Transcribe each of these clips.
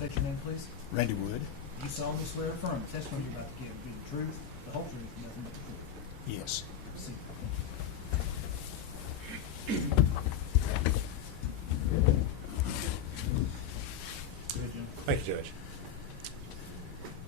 State your name, please. Randy Wood. You solemnly swear or affirm the testimony you're about to give will be the truth, the whole truth, and nothing but the truth. Yes. See. Good, Jim. Thank you, Judge.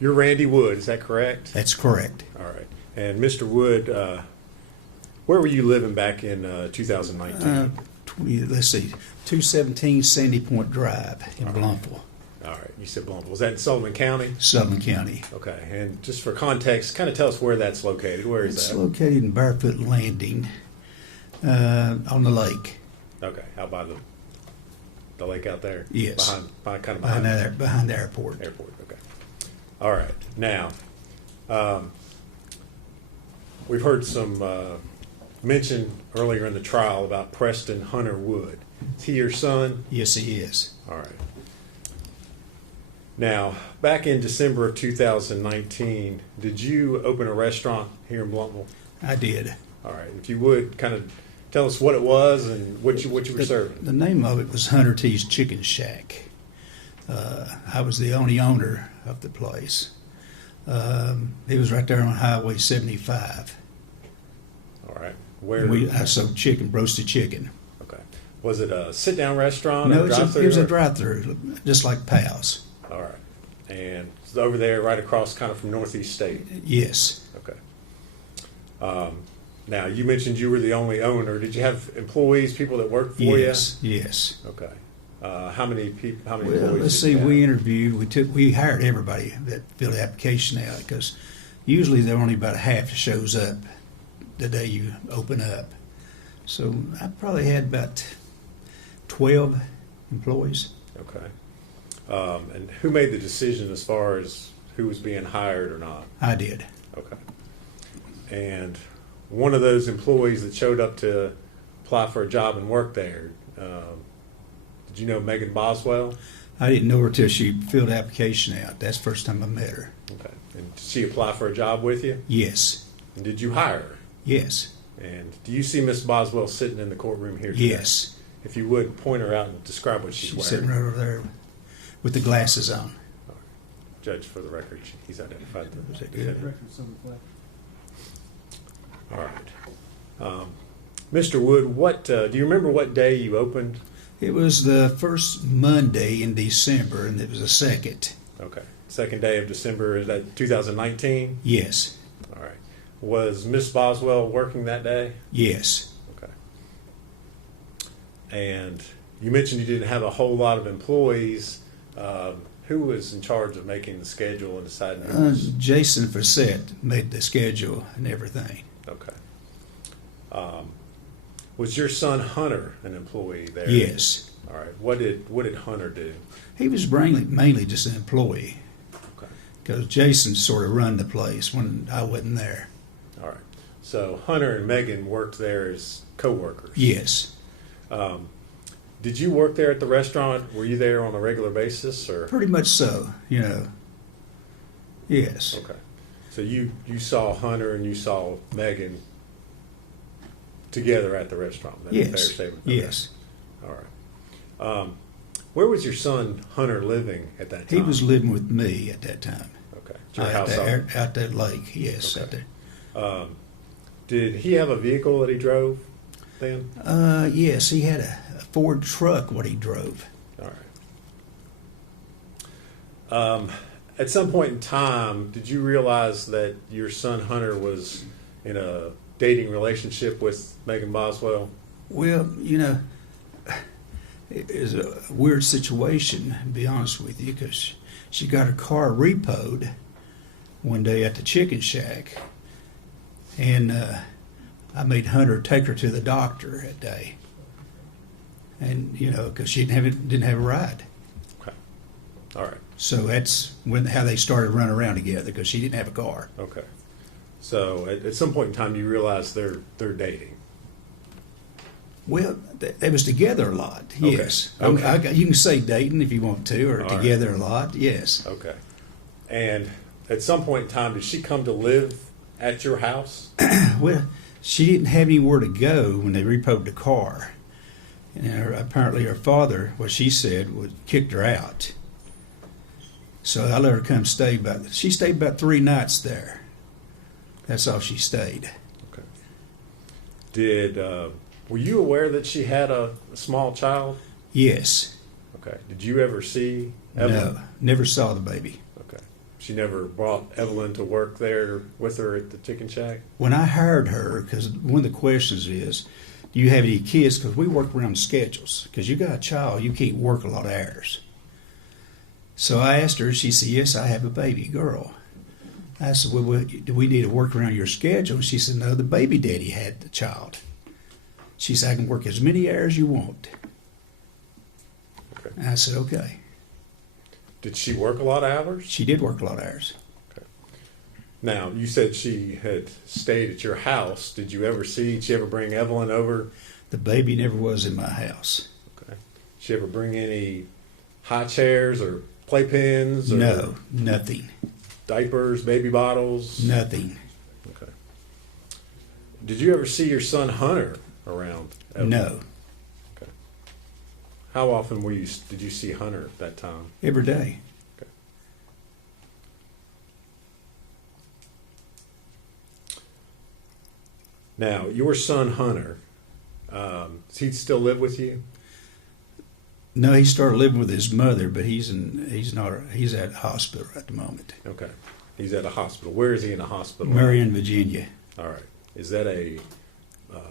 You're Randy Wood, is that correct? That's correct. All right. And Mr. Wood, where were you living back in 2019? Let's see, 217 Sandy Point Drive in Blumpville, All right. You said Blumpville. Was that in Sullivan County? Sullivan County. Okay. And just for context, kind of tell us where that's located. Where is It's that? located in Barefoot Landing on the lake. Okay. Out by the lake out there? Yes. Behind Behind the airport. Airport. Okay. All right. Now, we've heard some mention earlier in the trial about Preston Hunter Wood. Is he your son? Yes, he is. All right. Now, back in December of 2019, did you open a restaurant here in Blumpville? I did. All right. If you would, kind of tell us what it was and what you were serving. The name of it was Hunter T's Chicken Shack. I was the only owner of the place. It was right there on Highway 75. All right. Where? I sold chicken, roasted chicken. Okay. Was it a sit-down restaurant? No, or it was a drive-through, just like Pal's. All right. And it's over there, right across, kind of from Northeast State. Yes. Okay. Now, you mentioned you were the only owner. Did you have employees, people that worked for Yes. Yes. you? Okay. How many people? How many Well, employees? let's did see. you have? We interviewed. We hired everybody that filled the application out because usually there are only about half shows up the day you open up. So I probably had about 12 employees. Okay. And who made the decision as far as who was being hired or not? I did. Okay. And one of those employees that showed up to apply for a job and work there, did you know Megan Boswell? I didn't know her till she filled the application out. That's the first time I met her. Okay. And did she apply for a job with you? Yes. And did you hire her? Yes. And do you see Miss Boswell sitting in the courtroom here today? Yes. If you would, point her out and describe what she's She's wearing. sitting right over there with the glasses on. Judge, for the record, he's identified the Is that defendant. good? Record so reflect. All right. Mr. Wood, what do you remember what day you opened? It was the first Monday in December, and it was the second. Okay. Second day of December, is that 2019? Yes. All right. Was Miss Boswell working that day? Yes. Okay. And you mentioned you didn't have a whole lot of employees. Who was in charge of making the schedule and deciding? Jason Fassett made the schedule and everything. Okay. Was your son Hunter an employee there? Yes. All right. What did Hunter do? He was mainly just an employee Okay. because Jason sort of run the place when I wasn't there. All right. So Hunter and Megan worked there as co-workers. Yes. Did you work there at the restaurant? Were you there on a regular basis, or? Pretty much so, Yes. Okay. So you saw Hunter and you saw Megan together at the restaurant. That's a fair Yes. statement. Okay. Yes. All right. Where was your son Hunter living at that time? He was living with me at that time. Okay. Your Out house there, out that lake. Yes, Okay. out there. Did he have a vehicle that he drove then? Yes, he had a Ford truck. What he drove. All right. At some point in time, did you realize that your son Hunter was in a dating relationship with Megan Boswell? Well, it is a weird situation, to be honest with you, because she got her car repoed one day at the Chicken Shack, and I made Hunter take her to the doctor that day, and because she didn't have a ride. Okay. All right. So that's how they started running around together because she didn't have a car. Okay. So at some point in time, you realize they're dating. Well, they was together a lot. Okay. Yes, Okay. you can say dating if you want to, or All together a lot. Yes. Okay. And at some point in time, did she come to live at your house? Well, she didn't have anywhere to go when they repoed the car. And apparently her father, what she said, kicked her out. So I let her come stay, she stayed about 3 nights there. That's all she stayed. Okay. Were you aware that she had a small child? Yes. Okay. Did you ever see Evelyn? No, never saw the baby. Okay. She never brought Evelyn to work there with her at the chicken shack? When I hired her, because one of the questions is, do you have any kids? Because we work around schedules. Because you got a child, you can't work a lot of hours. So I asked her, she said, yes, I have a baby girl. I said, well, do we need to work around your schedule? And she said, no, the baby daddy had the child. She said, I can work as many hours you want. Okay. And I said, okay. Did she work a lot of hours? She did work a lot of hours. Okay. Now, you said she had stayed at your house. Did you ever bring Evelyn over? The baby never was in my house. Okay. Did she ever bring any high chairs or playpens? Or No, nothing. diapers, baby bottles? Nothing. Okay. Did you ever see your son Hunter around? Evelyn? No. Okay. How often did you see Hunter at that time? Every day. Okay. Now, your son Hunter, does he still live with you? No, he started living with his mother, but he's at hospital at the moment. Okay. He's at a hospital. Where is he in a hospital? Marion, Virginia. All right. Is that a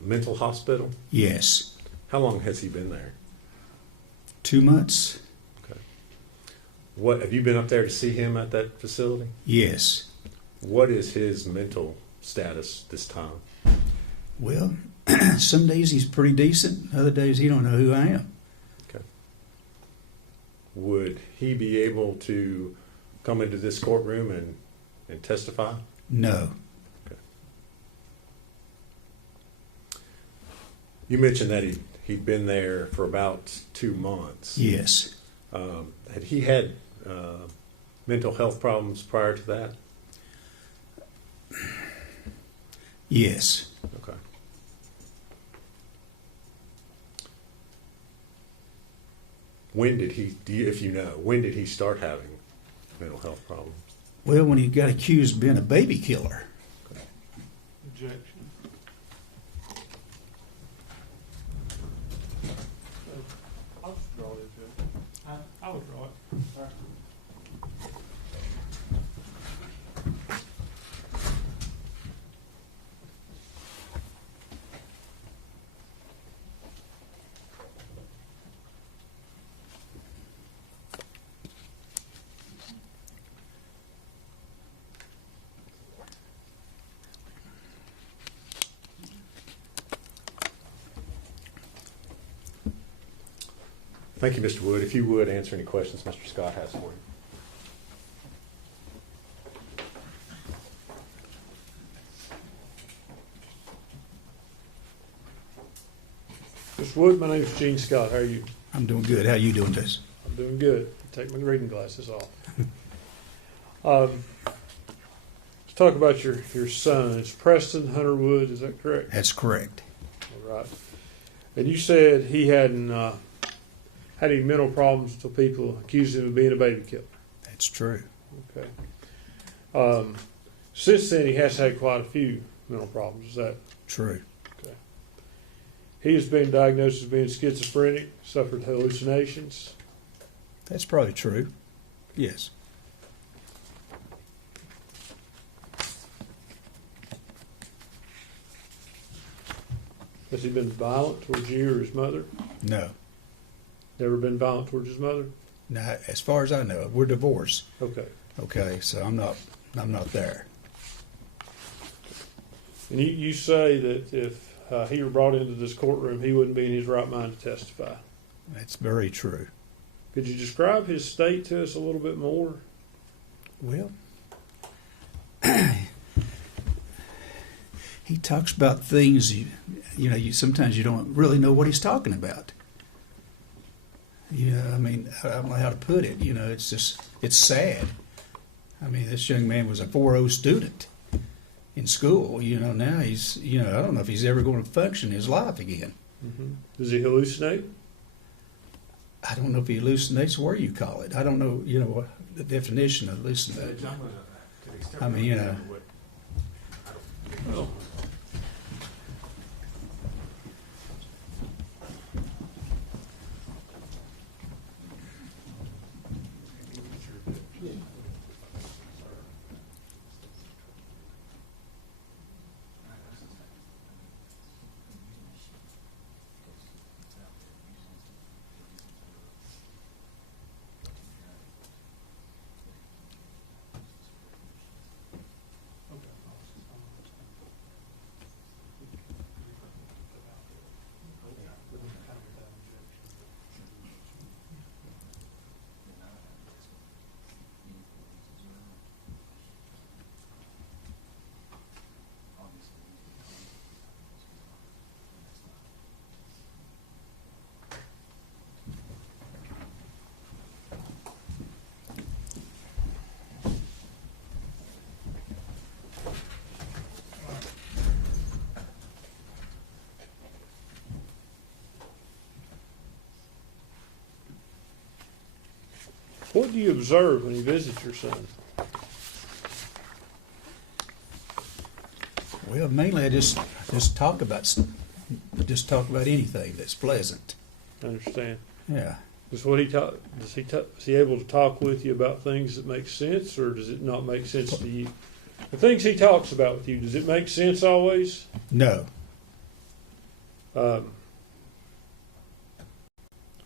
mental hospital? Yes. How long has he been there? 2 months. Okay. What have you been up there to see him at that facility? Yes. What is his mental status this time? Well, some days he's pretty decent. Other days he don't know who I am. Okay. Would he be able to come into this courtroom and testify? No. Okay. You mentioned that he'd been there for about 2 months. Yes. Had he had mental health problems prior to that? Yes. Okay. When did when did he start having mental health problems? Well, when he got accused of being a baby killer. Objection. I'll just draw it, Judge. I will draw it. Thank you, Mr. Wood. If you would answer any questions Mr. Scott has for you. Mr. Wood, my name is Gene Scott. How are you? I'm doing good. How you doing, Tess? I'm doing good. Take my reading glasses off. Let's talk about your son. It's Preston Hunter Wood. Is that correct? That's correct. All right. And you said he hadn't had any mental problems until people accused him of being a baby killer. That's true. Okay. Since then, he has had quite a few mental problems. Is that True. okay? He has been diagnosed as being schizophrenic, suffered hallucinations. That's probably true. Yes. Has he been violent towards you or his mother? No. Never been violent towards his mother? Now, as far as I know, we're divorced. Okay. Okay, so I'm not there. And you say that if he were brought into this courtroom, he wouldn't be in his right mind to testify. That's very true. Could you describe his state to us a little bit more? Well, he talks about things you sometimes you don't really know what he's talking about. I mean, I don't know how to put it. It's just, it's sad. I mean, this young man was a 4.0 student in school. Now he's, I don't know if he's ever going to function his life again. Mm-hmm. Does he hallucinate? I don't know if he hallucinates, where you call it. I don't know, what the definition of hallucinate. I mean, Well, what do you observe when you visit your son? Well, mainly I just talk about anything that's pleasant. I understand. Yeah. Is he able to talk with you about things that make sense, or does it not make sense to you? The things he talks about with you, does it make sense always? No. Has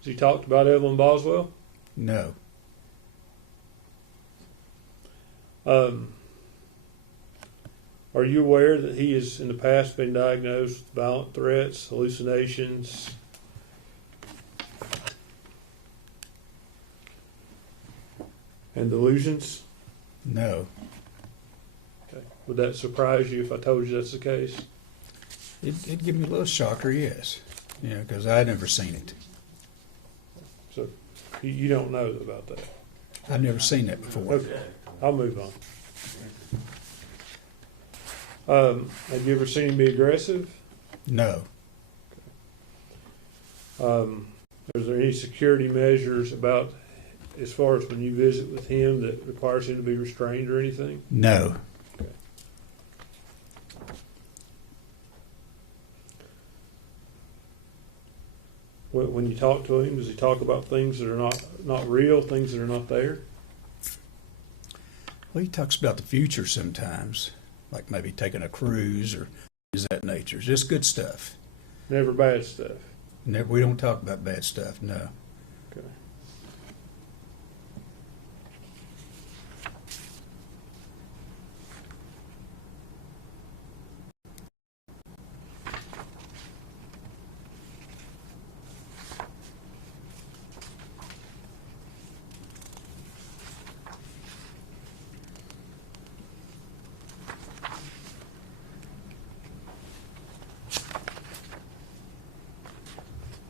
he talked about Megan Boswell? No. Are you aware that he has in the past been diagnosed with violent threats, hallucinations? And delusions? No. Okay. Would that surprise you if I told you that's the case? It'd give me a little shocker, yes. Because I'd never seen it. So you don't know about that? I've never seen that before. Okay, I'll move on. Have you ever seen him be aggressive? No. Is there any security measures about, as far as when you visit with him, that requires him to be restrained or anything? No. Okay. When you talk to him, does he talk about things that are not real, things that are not there? Well, he talks about the future sometimes, like maybe taking a cruise or things of that nature. Just good stuff. Never bad stuff. We don't talk about bad stuff, no. Okay.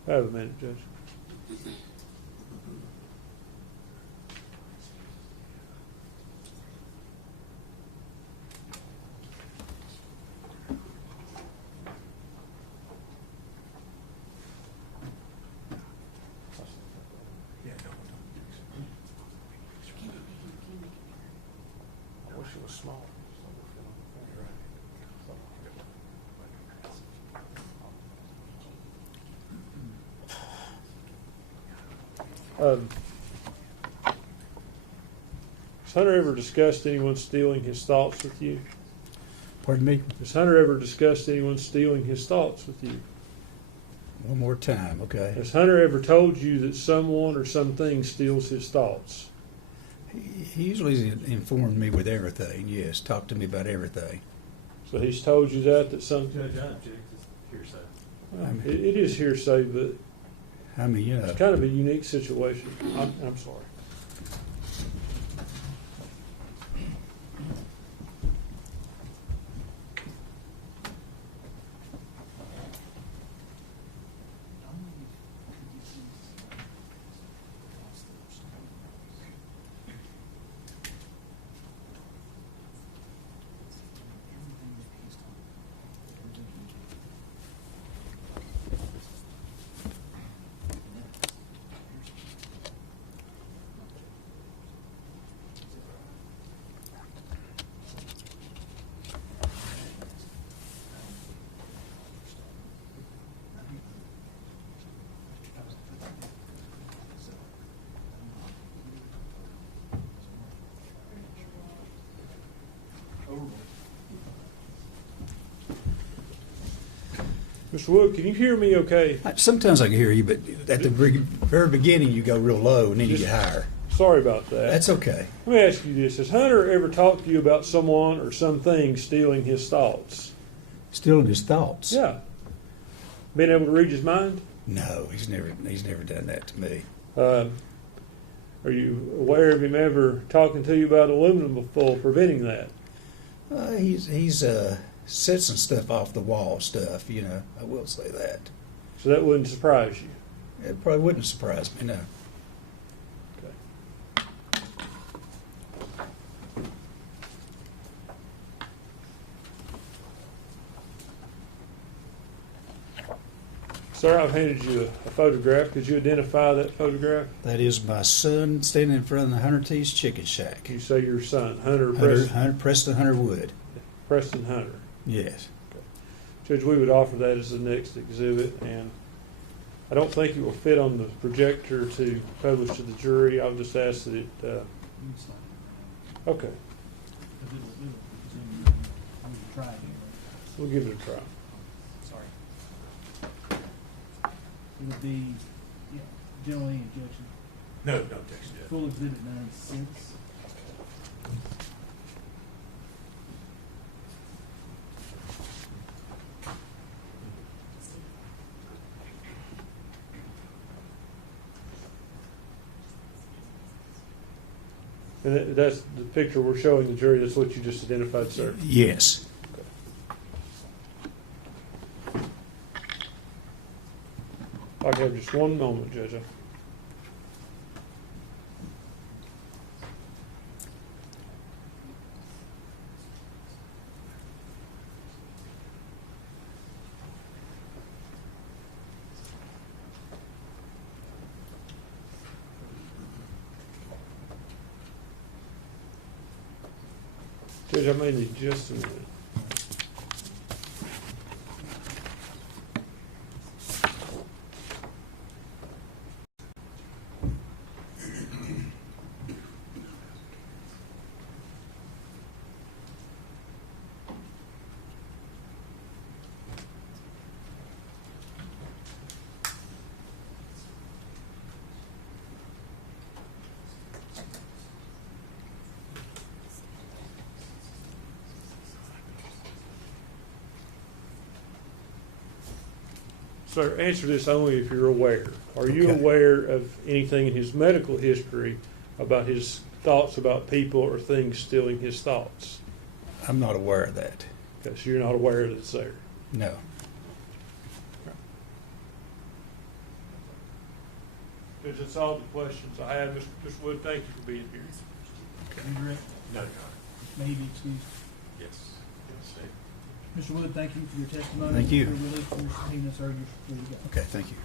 I have a minute, Judge. I wish it was smaller. Has Hunter ever discussed anyone stealing his thoughts with you? Pardon me? Has Hunter ever discussed anyone stealing his thoughts with you? One more time, okay. Has Hunter ever told you that someone or something steals his thoughts? He usually informed me with everything, yes. Talked to me about everything. So he's told you that some. Judge, I object to hearsay. Well, it is hearsay, but I mean, it's kind of a unique situation. I'm sorry. Mr. Wood, can you hear me okay? Sometimes I can hear you, but at the very beginning you go real low and then you Just- get higher. Sorry about that. That's okay. Let me ask you this. Has Hunter ever talked to you about someone or something stealing his thoughts? Still in his thoughts. Yeah. Being able to read his mind? No, he's never done that to me. Are you aware of him ever talking to you about aluminum foil preventing that? He's said some stuff off the wall stuff. You know, I will say that. So that wouldn't surprise you. It probably wouldn't surprise me. No. Sir, I've handed you a photograph. Could you identify that photograph? That is my son standing in front of the Hunter T's Chicken Shack. You say your son, Hunter Preston Hunter Wood. Preston Hunter. Yes. Judge, we would offer that as the next exhibit, and I don't think it will fit on the projector to publish to the jury. I'll just ask that it, You can slide it okay, around. 'Cause I'm gonna try it anyway. we'll give it a try. Sorry. It would be, yeah, generally objection. No objection. Full exhibit 96. And that's the picture we're showing the jury. That's what you just identified, sir. Yes. I can have just one moment, Judge. Judge, I may need just a minute. Sir, answer this only if you're aware. Are you Okay. aware of anything in his medical history about his thoughts about people or things stealing his thoughts? I'm not aware of that. Okay, so you're not aware that it's there. No. Judge, that's all the questions I have. Mr. Wood, thank you for being here. Incorrect. No, May be excused. yes. Mr. Wood, thank you for your testimony. Thank you. You're released from your subpoena, sir. You're free to go. Okay, thank you.